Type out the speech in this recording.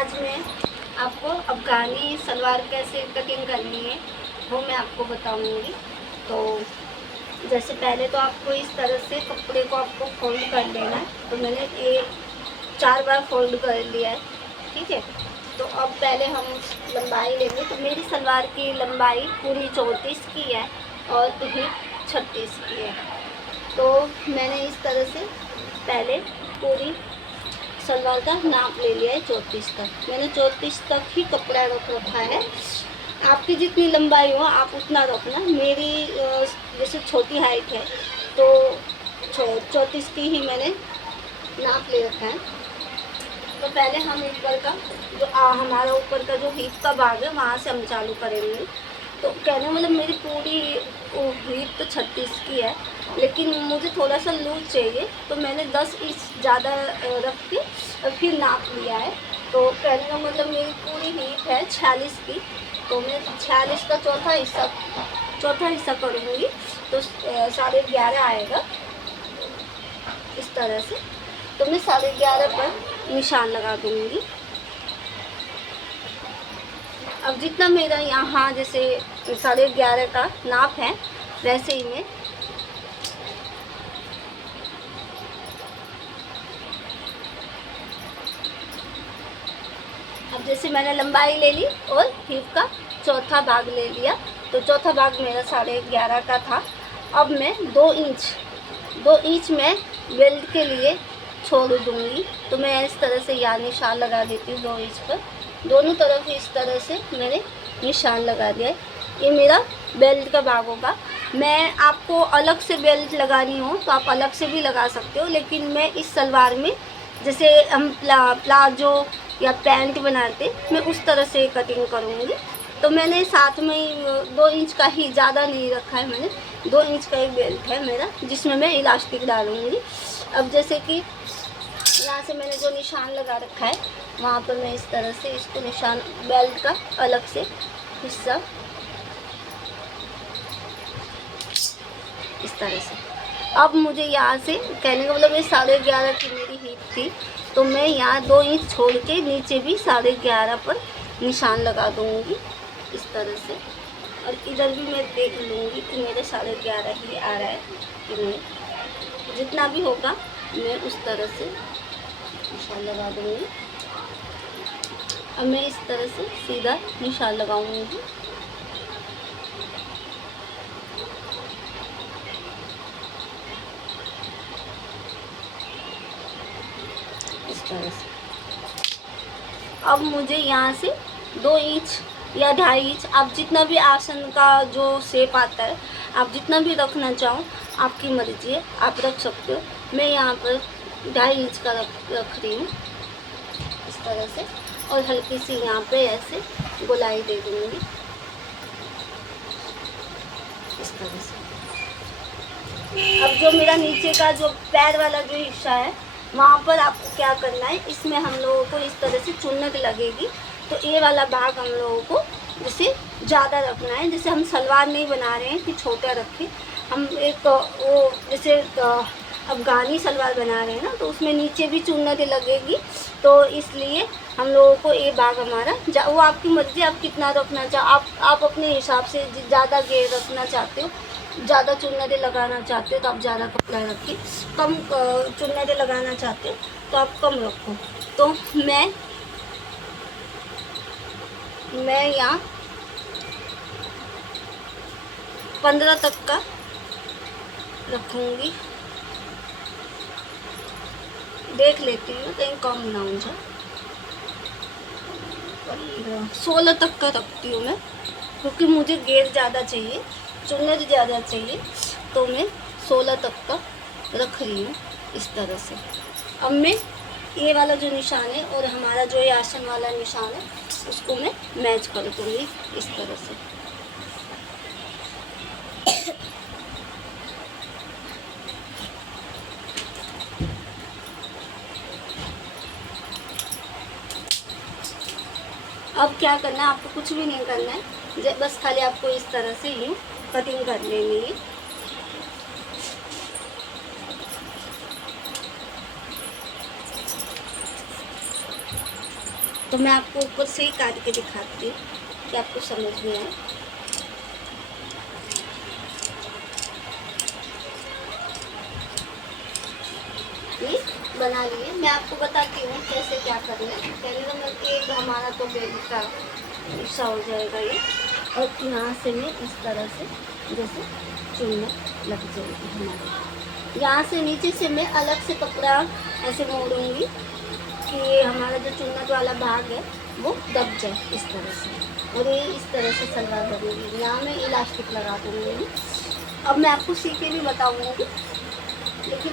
आज मैं आपको अफ़गानी सलवार कैसे कटिंग करनी है वो मैं आपको बताऊंगी। तो जैसे पहले तो आपको इस तरह से कपड़े को आपको फोल्ड कर लेना है। तो मैंने ये 4 बार फोल्ड कर लिया है, ठीक है। तो अब पहले हम लंबाई लेंगे। तो मेरी सलवार की लंबाई पूरी 34 की है और हिप 36 की है। तो मैंने इस तरह से पहले पूरी सलवार का नाप ले लिया है 34 तक। मैंने 34 तक ही कपड़ा रख रखा है। आपकी जितनी लंबाई हो आप उतना रखना। मेरी जैसे छोटी हाइट है तो 34 की ही मैंने नाप ले रखा है। तो पहले हम ऊपर का जो हमारा ऊपर का जो हिप का भाग है वहाँ से हम चालू करेंगे। तो कहने मतलब मेरी पूरी हिप तो 36 की है, लेकिन मुझे थोड़ा सा लूज चाहिए। तो मैंने 10 इंच ज़्यादा रख के फिर नाप लिया है। तो कहने का मतलब मेरी पूरी हिप है 46 की। तो मैं 46 का चौथा हिस्सा करूँगी। तो 11.5 आएगा इस तरह से। तो मैं 11.5 पर निशान लगा दूँगी। अब जितना मेरा यहाँ जैसे 11.5 का नाप है वैसे ही मैं अब जैसे मैंने लंबाई ले ली और हिप का चौथा भाग ले लिया। तो चौथा भाग मेरा 11.5 का था। अब मैं 2 इंच मैं बेल्ट के लिए छोड़ दूँगी। तो मैं इस तरह से यहाँ निशान लगा देती हूँ 2 इंच पर। दोनों तरफ इस तरह से मैंने निशान लगा दिया है। ये मेरा बेल्ट का भाग होगा। मैं आपको अलग से बेल्ट लगानी हो तो आप अलग से भी लगा सकते हो, लेकिन मैं इस सलवार में जैसे हम प्लाजो या पैंट बनाते मैं उस तरह से कटिंग करूँगी। तो मैंने साथ में ही 2 इंच का ही, ज़्यादा नहीं रखा है मैंने। 2 इंच का ही बेल्ट है मेरा जिसमें मैं इलास्टिक डालूँगी। अब जैसे कि यहाँ से मैंने जो निशान लगा रखा है वहाँ पर मैं इस तरह से इसको निशान बेल्ट का अलग से हिस्सा इस तरह से। अब मुझे यहाँ से कहने का मतलब ये 11.5 की मेरी हिप थी। तो मैं यहाँ 2 इंच छोड़ के नीचे भी 11.5 पर निशान लगा दूँगी इस तरह से। और इधर भी मैं देख लूँगी कि मेरे 11.5 ही आ रहा है कि नहीं। जितना भी होगा मैं उस तरह से निशान लगा दूँगी। अब मैं इस तरह से सीधा निशान लगाऊँगी। इस तरह से। अब मुझे यहाँ से 2 इंच या 2.5 इंच, आप जितना भी आसन का जो शेप आता है आप जितना भी रखना चाहो आपकी मर्जी है, आप रख सकते हो। मैं यहाँ पर 2.5 इंच का रख रही हूँ इस तरह से। और हल्की सी यहाँ पे ऐसे गोलाई दे दूँगी इस तरह से। अब जो मेरा नीचे का जो पैर वाला जो हिस्सा है वहाँ पर आपको क्या करना है, इसमें हम लोगों को इस तरह से चुन्नट लगेगी। तो ये वाला भाग हम लोगों को जैसे ज़्यादा रखना है। जैसे हम सलवार नहीं बना रहे हैं कि छोटा रखें, हम एक वो जैसे अफ़गानी सलवार बना रहे हैं ना, तो उसमें नीचे भी चुन्नट लगेगी। तो इसलिए हम लोगों को ये भाग हमारा वो आपकी मर्ज़ी, आप कितना रखना चाहो। आप अपने हिसाब से ज़्यादा घेर रखना चाहते हो, ज़्यादा चुन्नटें लगाना चाहते हो तो आप ज़्यादा कपड़ा रखिए। कम चुन्नटें लगाना चाहते हो तो आप कम रखो। तो मैं यहाँ 15 तक का रखूँगी। देख लेती हूँ कहीं कम ना हो जाए। 16 तक का रखती हूँ मैं, क्योंकि मुझे घेर ज़्यादा चाहिए, चुन्नट ज़्यादा चाहिए। तो मैं 16 तक का रख रही हूँ इस तरह से। अब मैं ये वाला जो निशान है और हमारा जो ये आसन वाला निशान है उसको मैं मैच कर दूँगी इस तरह से। अब क्या करना है, आपको कुछ भी नहीं करना है, बस खाली आपको इस तरह से यूँ कटिंग कर लेनी है। तो मैं आपको ऊपर से ही काट के दिखाती हूँ कि आपको समझ में आए। ये बना लिए। मैं आपको बताती हूँ कैसे क्या करना है। पहले तो मैं एक हमारा तो बेबी का सा हो जाएगा ये, और यहाँ से मैं इस तरह से जैसे चुन्नट लग जाएगी हमारी। यहाँ से नीचे से मैं अलग से कपड़ा ऐसे मोड़ूंगी कि हमारा जो चुन्नट वाला भाग है वो दब जाए इस तरह से, और ये इस तरह से सलवार बनेगी। यहाँ मैं इलास्टिक लगा दूँगी। अब मैं आपको सीके भी बताऊँगी, लेकिन